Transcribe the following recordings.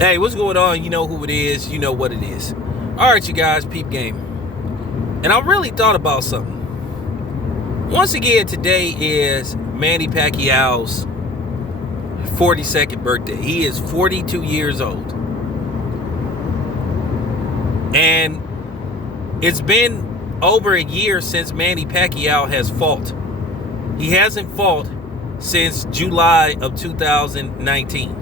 Hey, what's going on? You know who it is. You know what it is. All right, you guys, peep game. And I really thought about something. Once again, today is Manny Pacquiao's 42nd birthday. He is 42 years old. And it's been over a year since Manny Pacquiao has fought. He hasn't fought since July of 2019.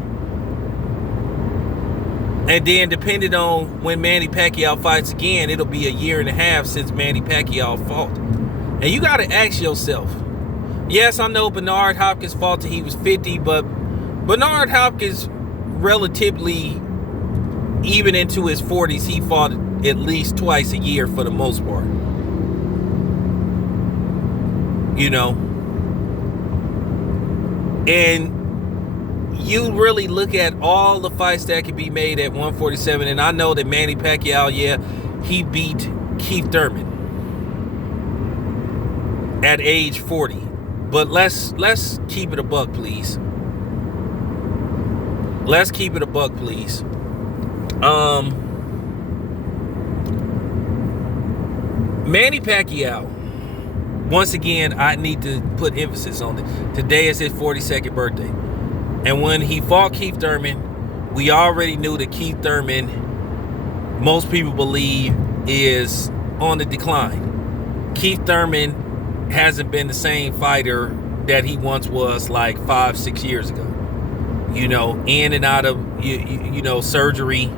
And then depending on when Manny Pacquiao fights again, it'll be a year and a half since Manny Pacquiao fought. And you got to ask yourself, yes, I know Bernard Hopkins fought till he was 50, but Bernard Hopkins, relatively, even into his 40s, he fought at least twice a year for the most part. You know? And you really look at all the fights that could be made at 147, and I know that Manny Pacquiao, he beat Keith Thurman at age 40. But let's keep it a buck, please. Let's keep it a buck, please. Manny Pacquiao, once again, I need to put emphasis on it. Today is his 42nd birthday. And when he fought Keith Thurman, we already knew that Keith Thurman, most people believe, is on the decline. Keith Thurman hasn't been the same fighter that he once was like 5-6 years ago. You know, in and out of, surgery,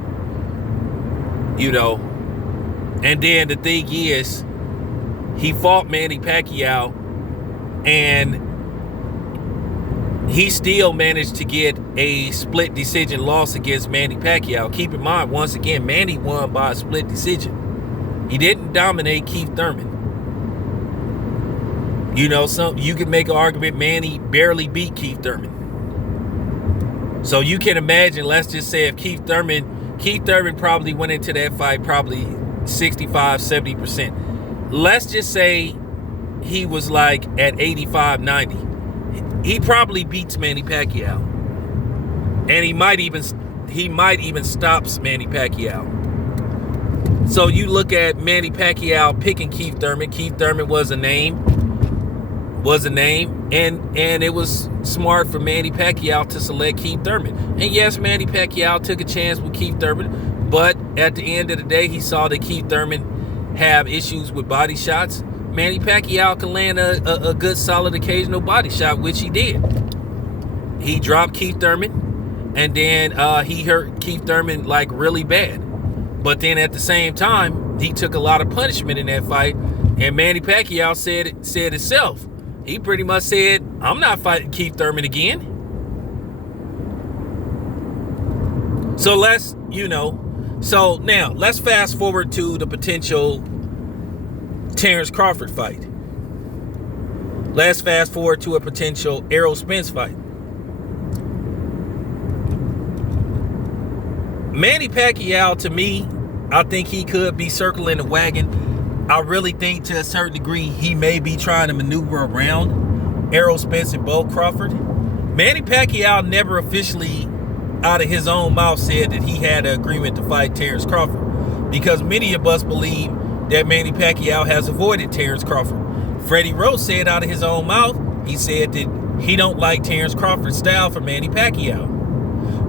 And then the thing is, he fought Manny Pacquiao, and he still managed to get a split decision loss against Manny Pacquiao. Keep in mind, once again, Manny won by a split decision. He didn't dominate Keith Thurman. So you can make an argument Manny barely beat Keith Thurman. So you can imagine, let's just say if Keith Thurman probably went into that fight probably 65-70%. Let's just say he was like at 85-90. He probably beats Manny Pacquiao, and he might even stops Manny Pacquiao. So you look at Manny Pacquiao picking Keith Thurman. Keith Thurman was a name, and it was smart for Manny Pacquiao to select Keith Thurman. And yes, Manny Pacquiao took a chance with Keith Thurman, but at the end of the day, he saw that Keith Thurman have issues with body shots. Manny Pacquiao can land a good, solid, occasional body shot, which he did. He dropped Keith Thurman, and then he hurt Keith Thurman like really bad. But then at the same time, he took a lot of punishment in that fight, and Manny Pacquiao said itself. He pretty much said, "I'm not fighting Keith Thurman again." So So now let's fast forward to the potential Terrence Crawford fight. Let's fast forward to a potential Errol Spence fight. Manny Pacquiao, to me, I think he could be circling the wagon. I really think to a certain degree he may be trying to maneuver around Errol Spence and Bo Crawford. Manny Pacquiao never officially, out of his own mouth, said that he had an agreement to fight Terrence Crawford, because many of us believe that Manny Pacquiao has avoided Terrence Crawford. Freddie Roach said out of his own mouth, he said that he don't like Terrence Crawford's style for Manny Pacquiao,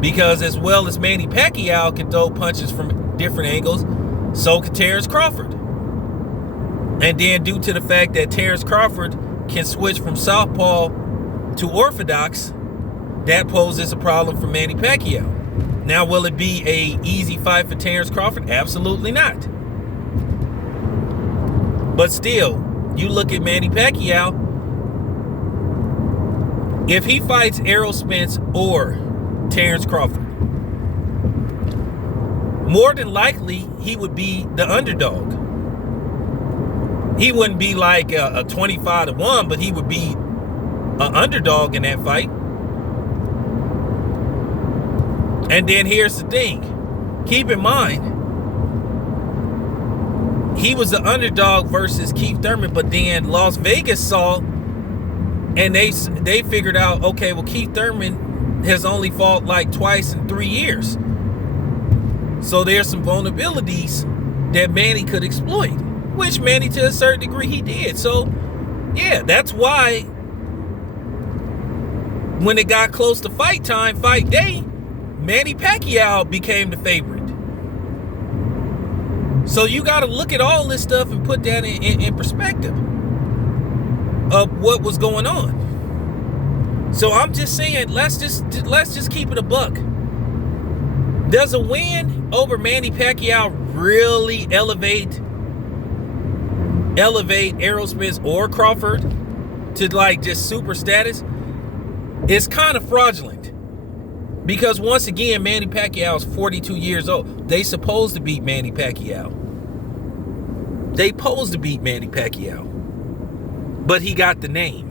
because as well as Manny Pacquiao can throw punches from different angles, so can Terrence Crawford. And then due to the fact that Terrence Crawford can switch from southpaw to orthodox, that poses a problem for Manny Pacquiao. Now, will it be a easy fight for Terrence Crawford? Absolutely not. But still, you look at Manny Pacquiao, if he fights Errol Spence or Terrence Crawford, more than likely he would be the underdog. He wouldn't be like a 25-1, but he would be an underdog in that fight. And then here's the thing. Keep in mind, he was the underdog versus Keith Thurman, but then Las Vegas saw, and they figured out, okay, well, Keith Thurman has only fought like twice in 3 years. So there's some vulnerabilities that Manny could exploit, which Manny to a certain degree he did. So yeah, that's why when it got close to fight time, fight day, Manny Pacquiao became the favorite. So you got to look at all this stuff and put that in perspective of what was going on. So I'm just saying, let's just keep it a buck. Does a win over Manny Pacquiao really elevate Errol Spence or Crawford to like just super status? It's kind of fraudulent, because once again, Manny Pacquiao is 42 years old. They supposed to beat Manny Pacquiao. But he got the name.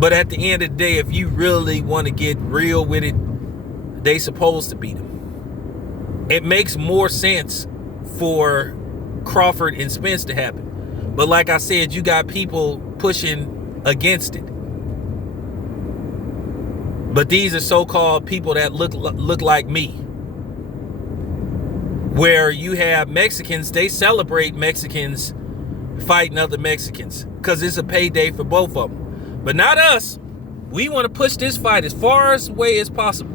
But at the end of the day, if you really want to get real with it, they supposed to beat him. It makes more sense for Crawford and Spence to happen. But like I said, you got people pushing against it. But these are so-called people that look like me. Where you have Mexicans, they celebrate Mexicans fighting other Mexicans because it's a payday for both of them. But not us. We want to push this fight as far away as possible.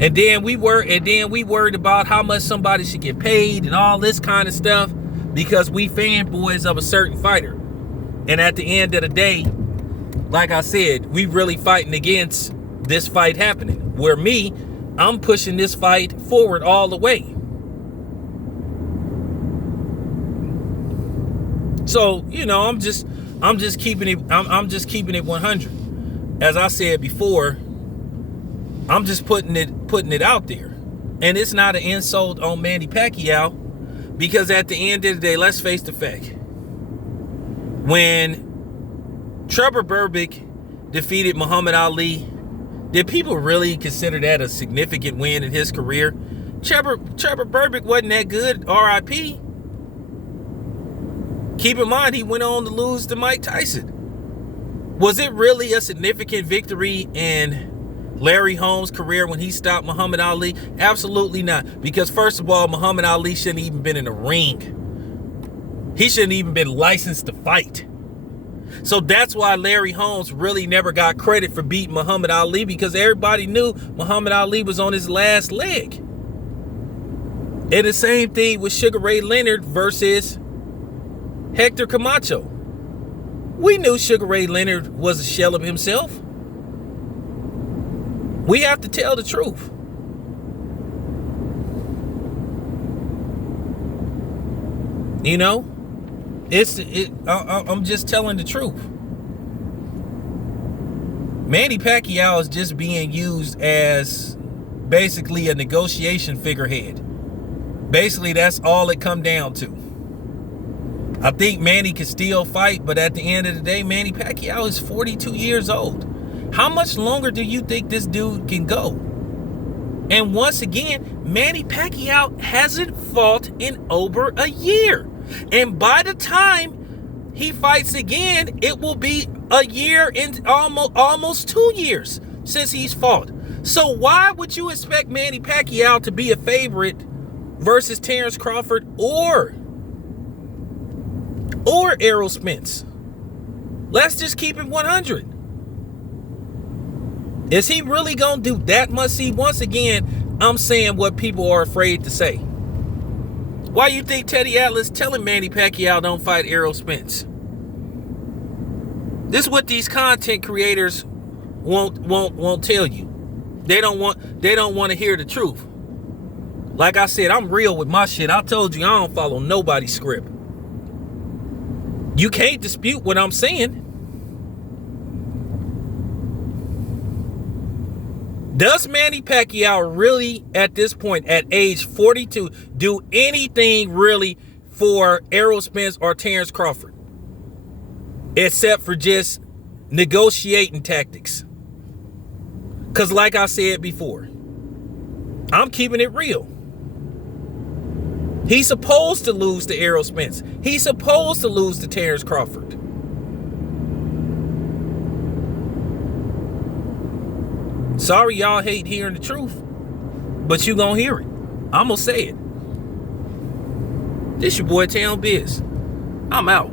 And then we worried about how much somebody should get paid and all this kind of stuff because we fanboys of a certain fighter. And at the end of the day, like I said, we really fighting against this fight happening. Where me, I'm pushing this fight forward all the way. So, you know, I'm just keeping it 100. As I said before, I'm just putting it out there. And it's not an insult on Manny Pacquiao, because at the end of the day, let's face the fact. When Trevor Berbick defeated Muhammad Ali, did people really consider that a significant win in his career? Trevor Berbick wasn't that good, RIP. Keep in mind, he went on to lose to Mike Tyson. Was it really a significant victory in Larry Holmes' career when he stopped Muhammad Ali? Absolutely not. Because first of all, Muhammad Ali shouldn't even been in a ring. He shouldn't even been licensed to fight. So that's why Larry Holmes really never got credit for beating Muhammad Ali, because everybody knew Muhammad Ali was on his last leg. And the same thing with Sugar Ray Leonard versus Hector Camacho. We knew Sugar Ray Leonard was a shell of himself. We have to tell the truth. You know, I'm just telling the truth. Manny Pacquiao is just being used as basically a negotiation figurehead. Basically, that's all it come down to. I think Manny can still fight, but at the end of the day, Manny Pacquiao is 42 years old. How much longer do you think this dude can go? And once again, Manny Pacquiao hasn't fought in over a year. And by the time he fights again, it will be a year and almost 2 years since he's fought. So why would you expect Manny Pacquiao to be a favorite versus Terrence Crawford or Errol Spence? Let's just keep it 100. Is he really going to do that much? See, once again, I'm saying what people are afraid to say. Why you think Teddy Atlas telling Manny Pacquiao don't fight Errol Spence? This is what these content creators won't tell you. They don't want to hear the truth. Like I said, I'm real with my shit. I told you I don't follow nobody's script. You can't dispute what I'm saying. Does Manny Pacquiao really, at this point, at age 42, do anything really for Errol Spence or Terrence Crawford? Except for just negotiating tactics. Because like I said before, I'm keeping it real. He's supposed to lose to Errol Spence. He's supposed to lose to Terrence Crawford. Sorry y'all hate hearing the truth. but you gonna hear it. I'm gonna say it. This your boy Town Biz. I'm out.